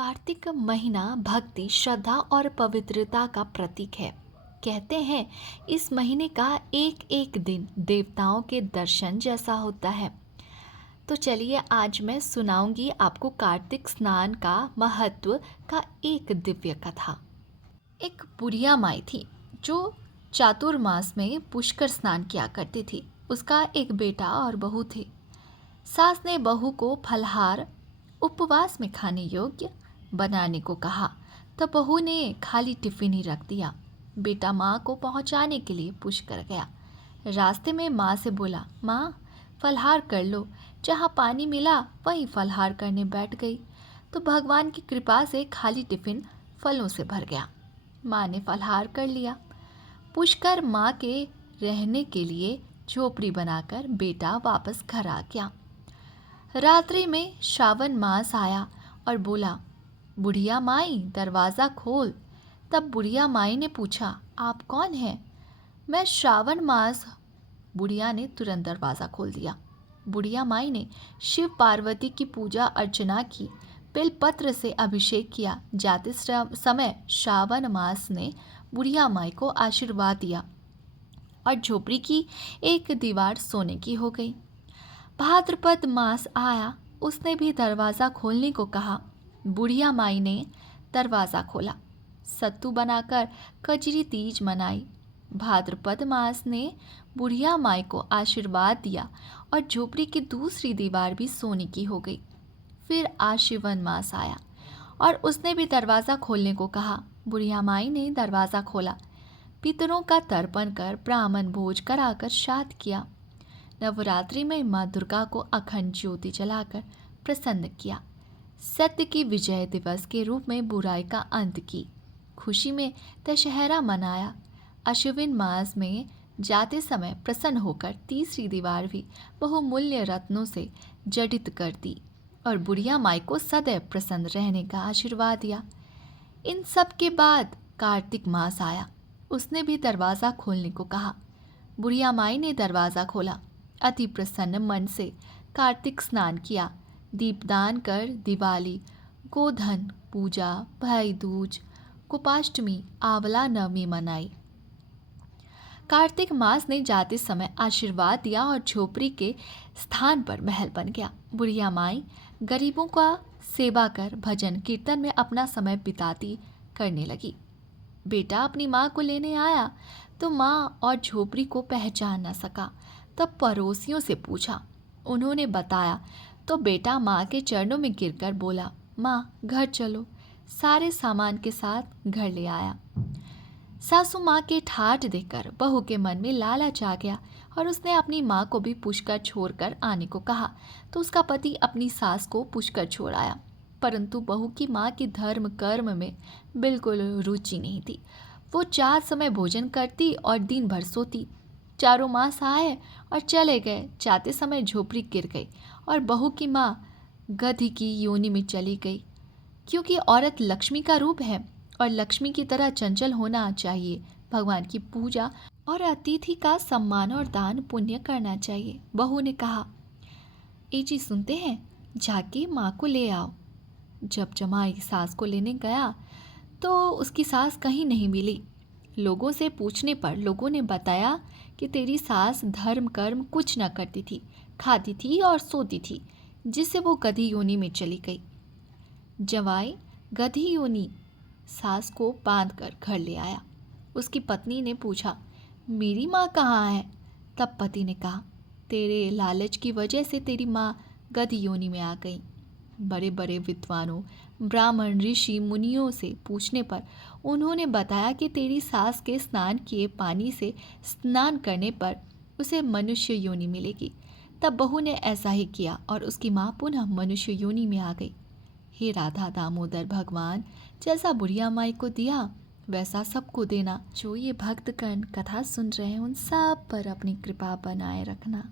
कार्तिक महीना भक्ति, श्रद्धा और पवित्रता का प्रतीक है। कहते हैं इस महीने का एक एक दिन देवताओं के दर्शन जैसा होता है। तो चलिए आज मैं सुनाऊंगी आपको कार्तिक स्नान का महत्व का एक दिव्य कथा। एक बुढ़िया माई थी जो चातुर्मास में पुष्कर स्नान किया करती थी। उसका एक बेटा और बहू थे। सास ने बहू को फलहार उपवास में खाने योग्य बनाने को कहा तो बहू ने खाली टिफिन ही रख दिया। बेटा माँ को पहुँचाने के लिए पुष्कर गया। रास्ते में माँ से बोला, माँ फलहार कर लो। जहाँ पानी मिला वहीं फलहार करने बैठ गई तो भगवान की कृपा से खाली टिफिन फलों से भर गया। माँ ने फलहार कर लिया। पुष्कर माँ के रहने के लिए झोपड़ी बनाकर बेटा वापस घर आ गया। रात्रि में श्रावण मास आया और बोला, बुढ़िया माई दरवाज़ा खोल। तब बुढ़िया माई ने पूछा, आप कौन हैं? मैं श्रावण मास। बुढ़िया ने तुरंत दरवाज़ा खोल दिया। बुढ़िया माई ने शिव पार्वती की पूजा अर्चना की, बेलपत्र से अभिषेक किया। जाते समय श्रावण मास ने बुढ़िया माई को आशीर्वाद दिया और झोपड़ी की एक दीवार सोने की हो गई। भाद्रपद मास आया, उसने भी दरवाज़ा खोलने को कहा। बुढ़िया माई ने दरवाज़ा खोला। सत्तू बनाकर कजरी तीज मनाई। भाद्रपद मास ने बुढ़िया माई को आशीर्वाद दिया और झोपड़ी की दूसरी दीवार भी सोने की हो गई। फिर आश्विन मास आया और उसने भी दरवाज़ा खोलने को कहा। बुढ़िया माई ने दरवाज़ा खोला। पितरों का तर्पण कर ब्राह्मण भोज कराकर श्राद्ध किया। नवरात्रि में माँ दुर्गा को अखंड ज्योति जलाकर प्रसन्न किया। सत्य की विजय दिवस के रूप में बुराई का अंत की खुशी में दशहरा मनाया। अश्विन मास में जाते समय प्रसन्न होकर तीसरी दीवार भी बहुमूल्य रत्नों से जडित कर दी और बुढ़िया माई को सदैव प्रसन्न रहने का आशीर्वाद दिया। इन सब के बाद कार्तिक मास आया। उसने भी दरवाज़ा खोलने को कहा। बुढ़िया माई ने दरवाज़ा खोला। अति प्रसन्न मन से कार्तिक स्नान किया। दीपदान कर दिवाली, गोधन पूजा, भाई दूज, गोपाष्टमी, आंवला नवमी मनाई। कार्तिक मास ने जाते समय आशीर्वाद दिया और झोपड़ी के स्थान पर महल बन गया। बुढ़िया माई गरीबों का सेवा कर भजन कीर्तन में अपना समय बिताती करने लगी। बेटा अपनी माँ को लेने आया तो माँ और झोपड़ी को पहचान न सका। तब पड़ोसियों से पूछा। उन्होंने बताया तो बेटा माँ के चरणों में गिरकर बोला, माँ घर चलो। सारे सामान के साथ घर ले आया। सासू माँ के ठाठ देखकर बहू के मन में लालच आ गया और उसने अपनी माँ को भी पुष्कर छोड़कर आने को कहा तो उसका पति अपनी सास को पुष्कर छोड़ आया। परंतु बहू की माँ की धर्म कर्म में बिल्कुल रुचि नहीं थी। वो 4 समय भोजन करती और दिन भर सोती। चारों मास आए और चले गए। जाते समय झोपड़ी गिर गई और बहू की माँ गधी की योनि में चली गई। क्योंकि औरत लक्ष्मी का रूप है और लक्ष्मी की तरह चंचल होना चाहिए। भगवान की पूजा और अतिथि का सम्मान और दान पुण्य करना चाहिए। बहू ने कहा, ए जी सुनते हैं, जाके माँ को ले आओ। जब जमाई सास को लेने गया तो उसकी सास कहीं नहीं मिली। लोगों से पूछने पर लोगों ने बताया कि तेरी सास धर्म कर्म कुछ न करती थी, खाती थी और सोती थी, जिससे वो गधी योनि में चली गई। जवाई गधी योनि सास को बांध कर घर ले आया। उसकी पत्नी ने पूछा, मेरी माँ कहाँ है? तब पति ने कहा, तेरे लालच की वजह से तेरी माँ गधी योनि में आ गई। बड़े बड़े विद्वानों, ब्राह्मण, ऋषि, मुनियों से पूछने पर उन्होंने बताया कि तेरी सास के स्नान किए पानी से स्नान करने पर उसे मनुष्य योनि मिलेगी। तब बहू ने ऐसा ही किया और उसकी माँ पुनः मनुष्य योनि में आ गई। हे राधा दामोदर भगवान, जैसा बुढ़िया माई को दिया वैसा सबको देना। जो ये भक्तगण कथा सुन रहे हैं उन सब पर अपनी कृपा बनाए रखना।